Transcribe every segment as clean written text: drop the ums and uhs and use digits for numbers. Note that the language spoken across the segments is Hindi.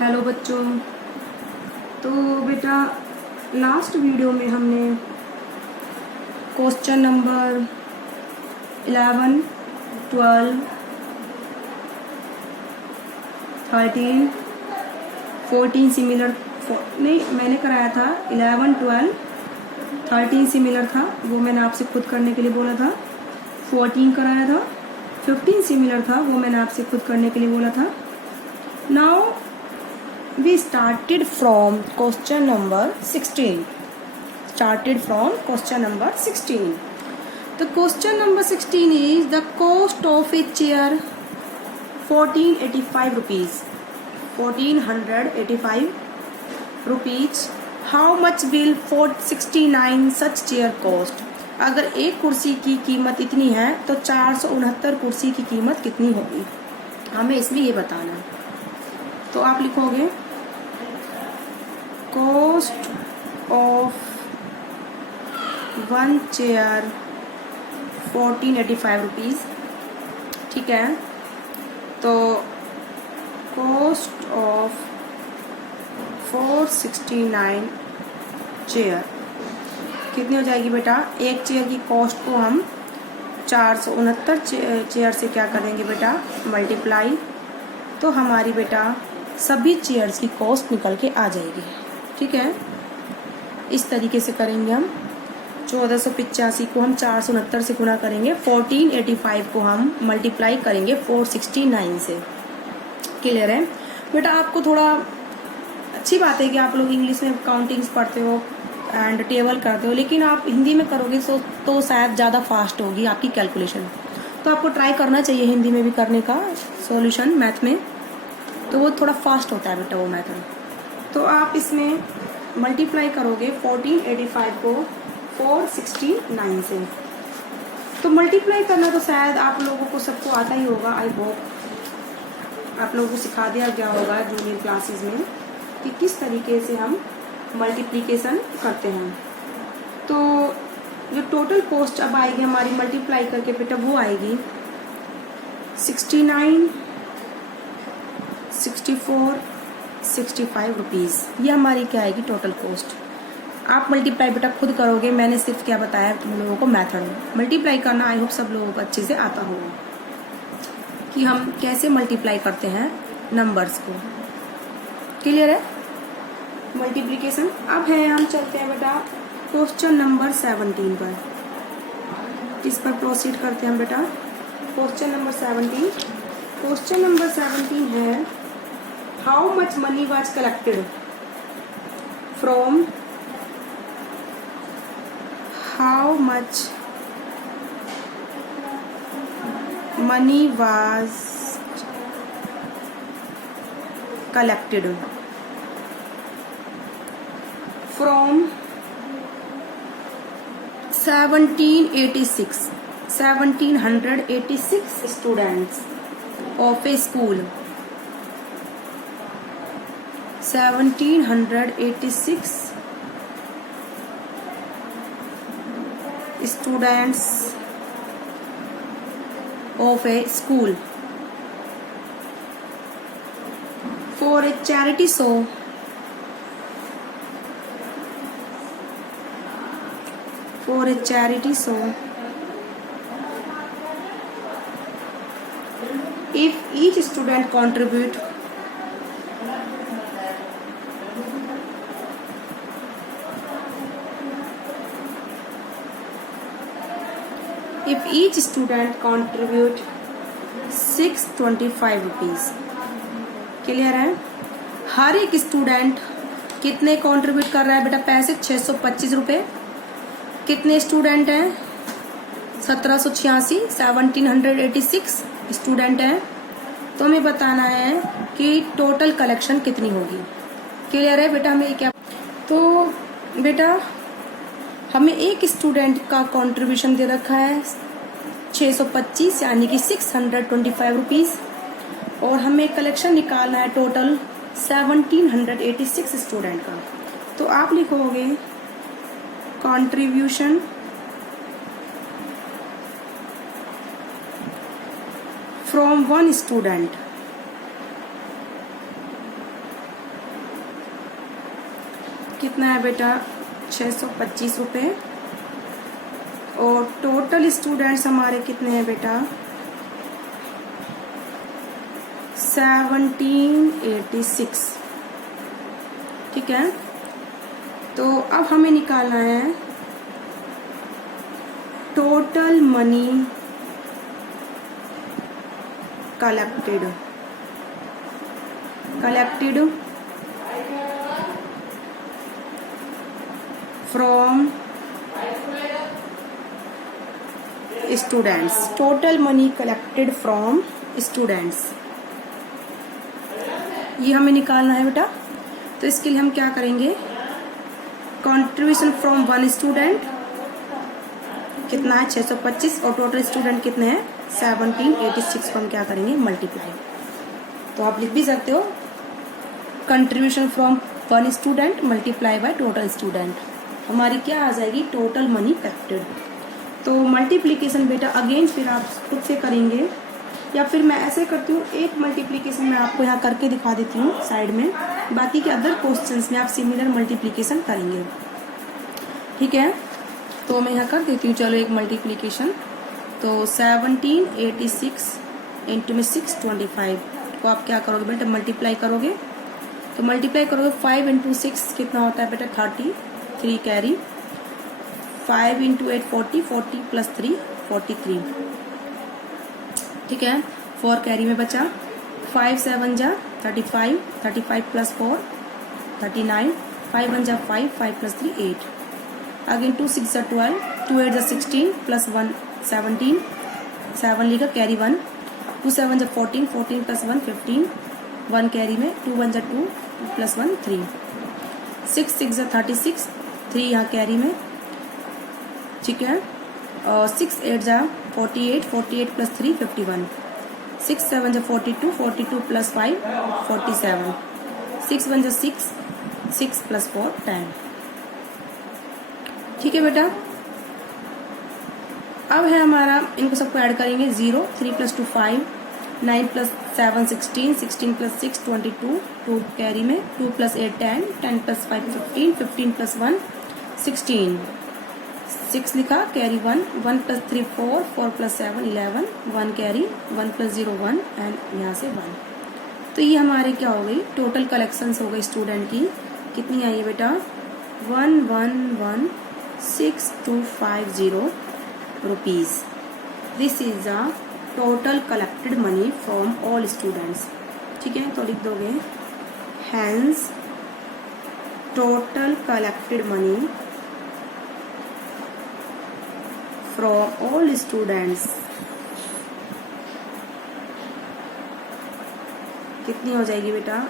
हेलो बच्चों। तो बेटा लास्ट वीडियो में हमने क्वेश्चन नंबर 11, 12, 13, 14 सिमिलर नहीं मैंने कराया था। 11, 12, 13 सिमिलर था, वो मैंने आपसे खुद करने के लिए बोला था। 14 कराया था। 15 सिमिलर था, वो मैंने आपसे खुद करने के लिए बोला था। Now we started from question number 16. The question number 16 is the cost of a chair 1485 rupees. 1485 rupees. How much will 469 such chair cost? अगर एक कुर्सी की कीमत इतनी है तो 469 कुर्सी की कीमत कितनी होगी, हमें इसमें ये बताना है। तो आप लिखोगे cost of one chair 1485 rupees. ठीक है, तो cost of 469 चेयर कितनी हो जाएगी बेटा? एक चेयर की कॉस्ट को हम 469 चेयर से क्या करेंगे बेटा? मल्टीप्लाई। तो हमारी बेटा सभी चेयर्स की कॉस्ट निकल के आ जाएगी। ठीक है, इस तरीके से करेंगे हम। 1485 को हम 469 से गुना करेंगे, 1485 को हम मल्टीप्लाई करेंगे 469 से। क्लियर है बेटा? आपको थोड़ा अच्छी बात है कि आप लोग इंग्लिश में काउंटिंग्स पढ़ते हो एंड टेबल करते हो, लेकिन आप हिंदी में करोगे तो शायद ज़्यादा फास्ट होगी आपकी कैलकुलेशन। तो आपको ट्राई करना चाहिए हिंदी में भी करने का सॉल्यूशन मैथ में, तो वो थोड़ा फास्ट होता है बेटा वो मेथड। तो आप इसमें मल्टीप्लाई करोगे 1485 को 469 से। तो मल्टीप्लाई करना तो शायद आप लोगों को सबको आता ही होगा। आई होप आप लोगों को सिखा दिया गया होगा जूनियर क्लासेस में कि किस तरीके से हम मल्टीप्लिकेशन करते हैं। तो जो टोटल कॉस्ट अब आएगी हमारी मल्टीप्लाई करके बेटा वो आएगी 69, 64, 65 रुपीज़। ये हमारी क्या आएगी टोटल कॉस्ट। आप मल्टीप्लाई बेटा खुद करोगे, मैंने सिर्फ क्या बताया तुम लोगों को मेथड। मल्टीप्लाई करना आई होप सब लोगों को अच्छे से आता होगा कि हम कैसे मल्टीप्लाई करते हैं नंबर्स को। क्लियर है मल्टीप्लिकेशन? अब है हम चलते हैं बेटा क्वेश्चन नंबर 17 पर। किस पर प्रोसीड करते हैं बेटा? Question number 17। क्वेश्चन नंबर 17 है how much money was collected from how much money was collected from 1786 students of a school। 1786 students of a school for a charity show if each student contribute $625 rupees. Clear है? हर एक स्टूडेंट कितने कंट्रीब्यूट कर रहा है बेटा पैसे? 625 रुपये। कितने स्टूडेंट हैं? 1786, 1786 स्टूडेंट हैं। तो हमें बताना है कि टोटल कलेक्शन कितनी होगी। क्लियर है बेटा? हमें क्या तो बेटा हमें एक स्टूडेंट का कंट्रीब्यूशन दे रखा है 625 यानी कि 625 रुपीज़, और हमें कलेक्शन निकालना है टोटल 1786 स्टूडेंट का। तो आप लिखोगे कंट्रीब्यूशन फ्रॉम वन स्टूडेंट कितना है बेटा 625 रुपये। और टोटल स्टूडेंट्स हमारे कितने हैं बेटा 1786। ठीक है, तो अब हमें निकालना है total money collected from students. Total money collected from students, ये हमें निकालना है बेटा। तो इसके लिए हम क्या करेंगे, कंट्रीब्यूशन फ्रॉम वन स्टूडेंट कितना है 625 और टोटल स्टूडेंट कितने हैं 1786 को हम क्या करेंगे मल्टीप्लाई। तो आप लिख भी सकते हो contribution from one student multiply by total student, हमारी क्या आ जाएगी टोटल मनी कलेक्टेड। तो मल्टीप्लिकेशन बेटा अगेन फिर आप खुद से करेंगे या फिर मैं ऐसे करती हूँ, एक मल्टीप्लिकेशन मैं आपको यहाँ करके दिखा देती हूँ साइड में, बाकी के अदर क्वेश्चंस में आप सिमिलर मल्टीप्लिकेशन करेंगे। ठीक है, तो मैं यहाँ कर देती हूँ, चलो एक मल्टीप्लिकेशन। तो 1786 इंटू में 625 को आप क्या करोगे बेटा मल्टीप्लाई करोगे। तो मल्टीप्लाई करोगे 5 इंटू 6 कितना होता है बेटा 30, 3 कैरी, 5 इंटू 8 40, 40 प्लस 3 43। ठीक है, 4 कैरी में बचा, 5 7 जा 35, 35 प्लस 4 39, 5 1 जा 5, 5 प्लस 3 8, अगेन 2 6 जा 12, 2 8 जा 16 प्लस 1 17, 7 लिखा कैरी 1, 2 7 जा 14, 14 प्लस 1 15, 1 कैरी में 2 1 जा 2 प्लस 1 3, 6 6 जा 36, 3 यहाँ कैरी में। ठीक है, और 6 8 जा 48, 48 प्लस 3 51, 6 7 जा 42, 42 प्लस 5 47, 6 1 जा 6, 6 प्लस 4 10। ठीक है बेटा, अब है हमारा, इनको सबको ऐड करेंगे 0, 3 प्लस 2 5, 9 प्लस 7 16, 16 प्लस 6 22, 2 कैरी में, 2 प्लस 8 10, 10 प्लस 5 15, 15 प्लस 1 16, 6 लिखा carry 1, 1 plus 3 4, 4 plus 7 11, 1 carry, 1 plus 0 1 and यहाँ से 1। तो ये हमारे क्या हो गई टोटल कलेक्शंस हो गई स्टूडेंट की, कितनी आई है बेटा 1116250 rupees. This is the total collected money from all students. ठीक है, तो लिख दोगे hence total collected money from all students कितनी हो जाएगी बेटा,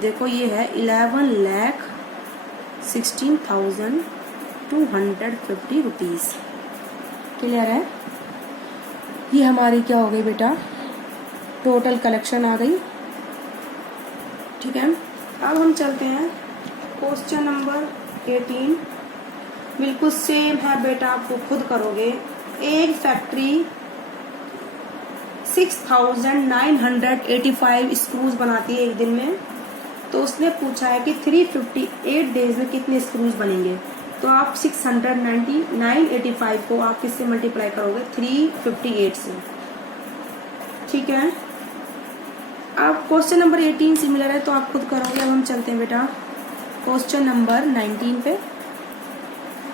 देखो ये है 11,16,250 रुपीज। क्लियर है, ये हमारी क्या हो गई बेटा टोटल कलेक्शन आ गई। ठीक है, अब हम चलते हैं क्वेश्चन नंबर 18। बिल्कुल सेम है बेटा, आपको खुद करोगे। एक फैक्ट्री 6,985 स्क्रूज बनाती है एक दिन में, तो उसने पूछा है कि 358 डेज में कितने स्क्रूज बनेंगे। तो आप 6,985 को आप किससे मल्टीप्लाई करोगे 358 से। ठीक है, अब क्वेश्चन नंबर 18 सिमिलर है तो आप खुद करोगे। अब हम चलते हैं बेटा क्वेश्चन नंबर 19 पे।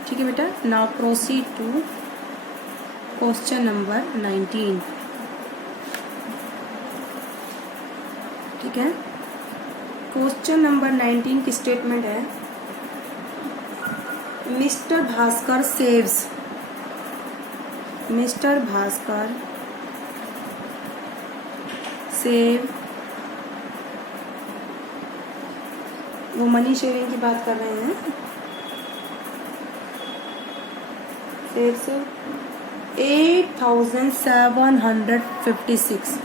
ठीक है बेटा, now proceed to question number 19। ठीक है, क्वेश्चन नंबर 19 की स्टेटमेंट है mister Bhaskar saves, mister Bhaskar save, वो मनी शेयरिंग की बात कर रहे हैं, सेव्स 8,756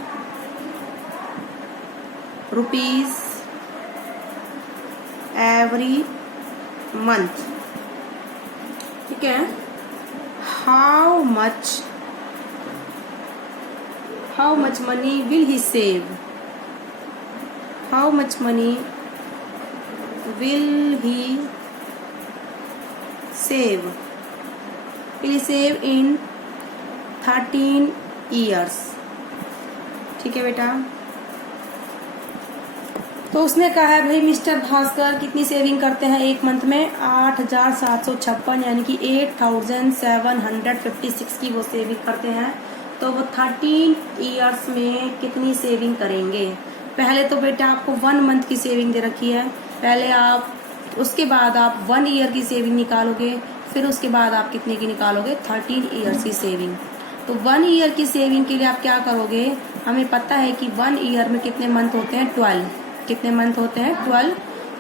रुपीज एवरी मंथ। ठीक है, how much money will he save, how much money will he save in 13 years। ठीक है बेटा। तो उसने कहा है भाई मिस्टर भास्कर कितनी सेविंग करते हैं एक मंथ में, 8,756 यानी कि 8,756 की वो सेविंग करते हैं। तो वो 13 ईयर्स में कितनी सेविंग करेंगे। पहले तो बेटा आपको 1 मंथ की सेविंग दे रखी है, पहले आप उसके बाद आप 1 ईयर की सेविंग निकालोगे, फिर उसके बाद आप कितने की निकालोगे 13 ईयर्स की सेविंग। तो 1 ईयर की सेविंग के लिए आप क्या करोगे, हमें पता है कि 1 ईयर में कितने मंथ होते हैं 12, कितने मंथ होते हैं 12।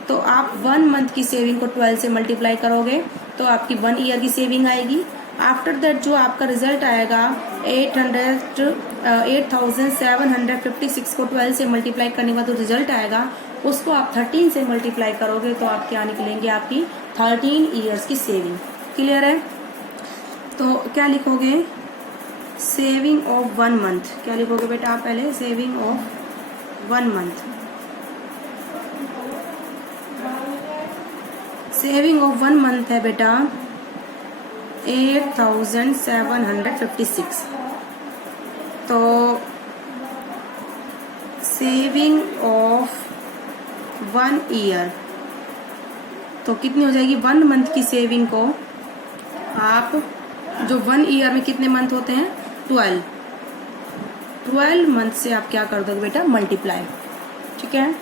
तो आप 1 मंथ की सेविंग को 12 से मल्टीप्लाई करोगे तो आपकी 1 ईयर की सेविंग आएगी। आफ्टर दैट जो आपका रिजल्ट आएगा 8,756 को 12 से मल्टीप्लाई करने के बाद जो रिजल्ट आएगा उसको आप 13 से मल्टीप्लाई करोगे तो आप क्या निकलेंगे आपकी 13 ईयर्स की सेविंग। क्लियर है। तो क्या लिखोगे, सेविंग ऑफ 1 मंथ। क्या लिखोगे बेटा आप पहले, saving of 1 month. Saving of 1 month है बेटा 8,756। तो सेविंग ऑफ 1 ईयर तो कितनी हो जाएगी, 1 मंथ की सेविंग को आप जो 1 ईयर में कितने मंथ होते हैं 12 मंथ से आप क्या कर दोगे बेटा मल्टीप्लाई। ठीक है।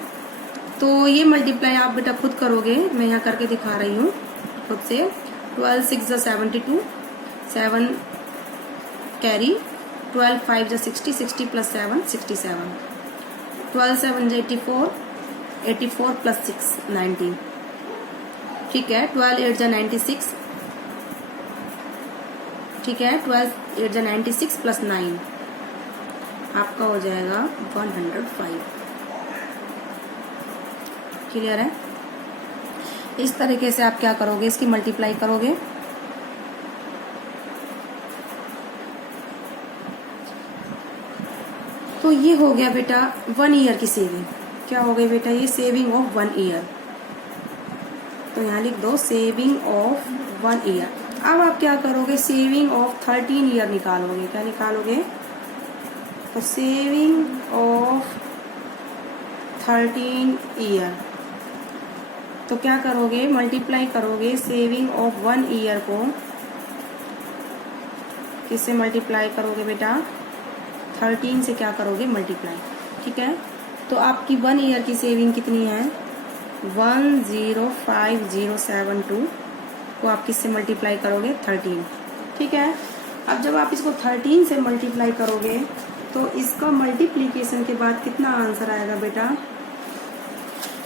तो ये मल्टीप्लाई आप बेटा खुद करोगे, मैं यहाँ करके दिखा रही हूँ खुद से। 12 6 72, 7 कैरी, 12 5 60, 60 + 7 67, 12 7 84, 84 + 6 90। ठीक है। 12 8 96, ठीक है। 12 8 96 + 9 आपका हो जाएगा 105। क्लियर है। इस तरीके से आप क्या करोगे, इसकी मल्टीप्लाई करोगे। तो ये हो गया बेटा 1 ईयर की सेविंग। क्या हो गई बेटा, ये सेविंग ऑफ 1 ईयर। तो यहाँ लिख दो सेविंग ऑफ 1 ईयर। अब आप क्या करोगे, सेविंग ऑफ 13 ईयर निकालोगे। क्या निकालोगे, तो सेविंग ऑफ 13 ईयर तो क्या करोगे, मल्टीप्लाई करोगे सेविंग ऑफ 1 ईयर को किससे मल्टीप्लाई करोगे बेटा 13 से क्या करोगे मल्टीप्लाई। ठीक है। तो आपकी 1 ईयर की सेविंग कितनी है 105072 को आप किससे मल्टीप्लाई करोगे 13। ठीक है। अब जब आप इसको 13 से मल्टीप्लाई करोगे तो इसका मल्टीप्लीकेशन के बाद कितना आंसर आएगा बेटा,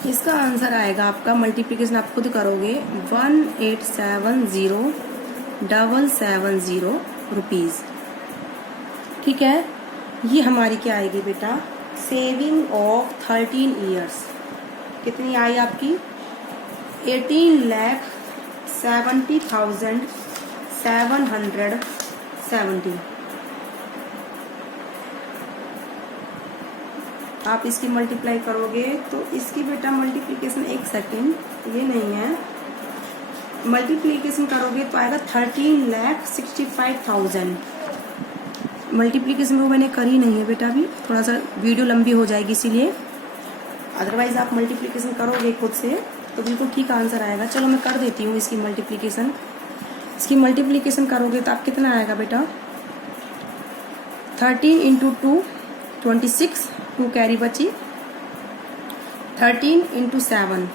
इसका आंसर आएगा आपका मल्टीप्लिकेशन आप खुद करोगे 1870770 रुपीज़। ठीक है। ये हमारी क्या आएगी बेटा सेविंग ऑफ 13 ईयर्स। कितनी आई आपकी 18,70,770। आप इसकी मल्टीप्लाई करोगे तो इसकी बेटा मल्टीप्लिकेशन, एक सेकेंड ये नहीं है, मल्टीप्लिकेशन करोगे तो आएगा 13,65,000। मल्टीप्लिकेशन वो मैंने करी नहीं है बेटा, अभी थोड़ा सा वीडियो लंबी हो जाएगी इसीलिए। अदरवाइज आप मल्टीप्लिकेशन करोगे खुद से तो बिल्कुल ठीक आंसर आएगा। चलो मैं कर देती हूँ इसकी मल्टीप्लिकेशन। इसकी मल्टीप्लिकेशन करोगे तो आप कितना आएगा बेटा 13 × 2 26, 2 कैरी बची, 13 × 7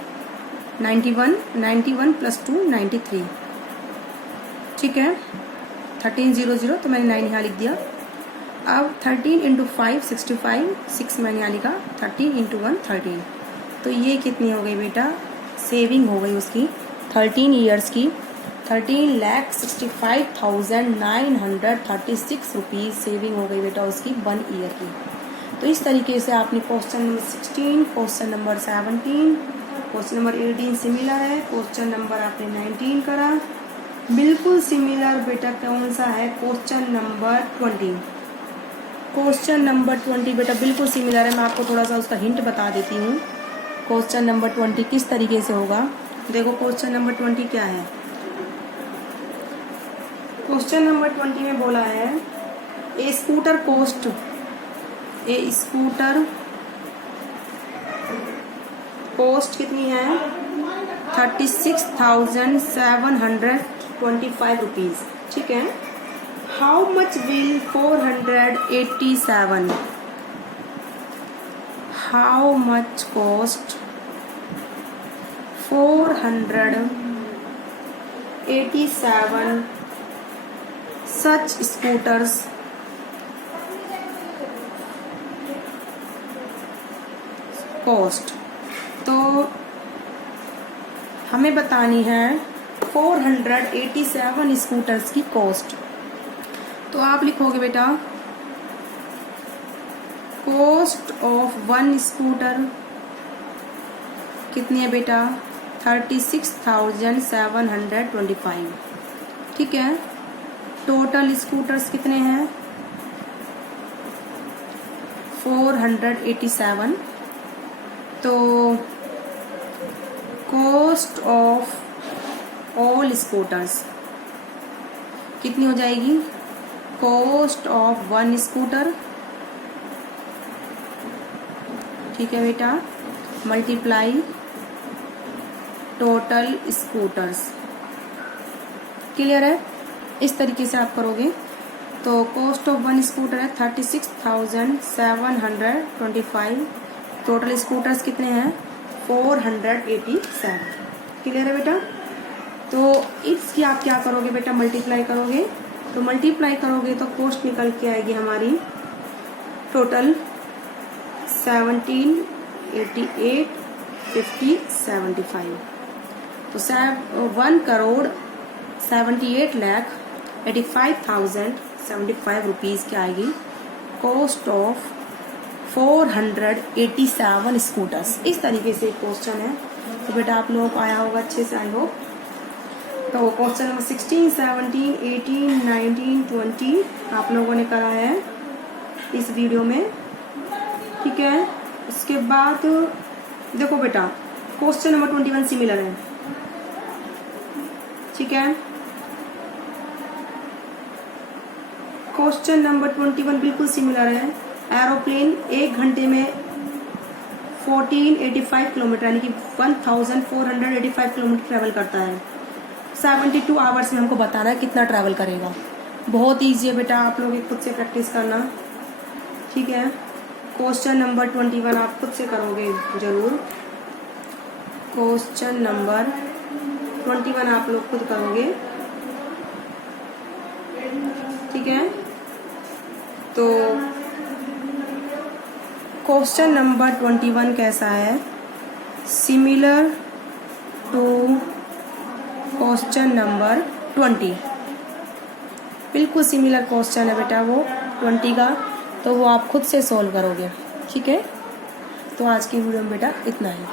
91, 91 + 2 93। ठीक है। 1300 तो मैंने 9 यहाँ लिख दिया। अब 13 × 5 65, 6 मैंने यहाँ लिखा, 13 × 1 13। तो ये कितनी हो गई बेटा सेविंग हो गई उसकी 13 ईयर्स की 13,65,936 रुपीज़ सेविंग हो गई बेटा उसकी 1 ईयर की। तो इस तरीके से आपने question number 16, question number 17, question number 18 similar है, क्वेश्चन नंबर आपने 19 करा। बिल्कुल सिमिलर बेटा कौन सा है क्वेश्चन नंबर 20। क्वेश्चन नंबर 20 बेटा बिल्कुल सिमिलर है। मैं आपको थोड़ा सा उसका हिंट बता देती हूँ। क्वेश्चन नंबर 20 किस तरीके से होगा। देखो क्वेश्चन नंबर 20 क्या है। क्वेश्चन नंबर 20 में बोला है ए स्कूटर कॉस्ट कितनी है 36,725 रुपीज़, ठीक है। How much will 487, how much cost 487 such scooters cost. तो हमें बतानी है 487 स्कूटर्स की कॉस्ट। तो आप लिखोगे बेटा कॉस्ट ऑफ वन स्कूटर कितनी है बेटा 36,725, ठीक है। टोटल स्कूटर्स कितने हैं 487। तो कॉस्ट ऑफ ऑल स्कूटर्स कितनी हो जाएगी, कॉस्ट ऑफ वन स्कूटर, ठीक है बेटा, मल्टीप्लाई टोटल स्कूटर्स। क्लियर है। इस तरीके से आप करोगे तो कॉस्ट ऑफ वन स्कूटर है 36,725, टोटल स्कूटर्स कितने हैं 487। क्लियर है बेटा। तो इसकी आप क्या करोगे बेटा मल्टीप्लाई करोगे, तो मल्टीप्लाई करोगे तो कॉस्ट निकल के आएगी हमारी टोटल 17, 88, 50, 75। तो 1,78,85,075 रुपीज़ की आएगी कॉस्ट ऑफ 487 स्कूटर्स। इस तरीके से क्वेश्चन है। तो बेटा आप लोगों को आया होगा अच्छे से, आई होप। तो क्वेश्चन नंबर 16, 17, 18, 19, 20 आप लोगों ने करा है इस वीडियो में, ठीक है। उसके बाद देखो बेटा क्वेश्चन नंबर 21 सिमिलर है, ठीक है। क्वेश्चन नंबर 21 बिल्कुल सिमिलर है। एरोप्लेन 1 घंटे में 1485 किलोमीटर यानी कि 1485 किलोमीटर ट्रैवल करता है। 72 आवर्स में हमको बताना है कितना ट्रैवल करेगा। बहुत ईजी है बेटा, आप लोग खुद से प्रैक्टिस करना, ठीक है। क्वेश्चन नंबर 21 आप खुद से करोगे जरूर। क्वेश्चन नंबर 21 आप लोग खुद करोगे, ठीक है। तो क्वेश्चन नंबर 21 कैसा है, सिमिलर टू क्वेश्चन नंबर 20, बिल्कुल सिमिलर क्वेश्चन है बेटा वो 20 का। तो वो आप खुद से सॉल्व करोगे, ठीक है। तो आज की वीडियो में बेटा इतना ही।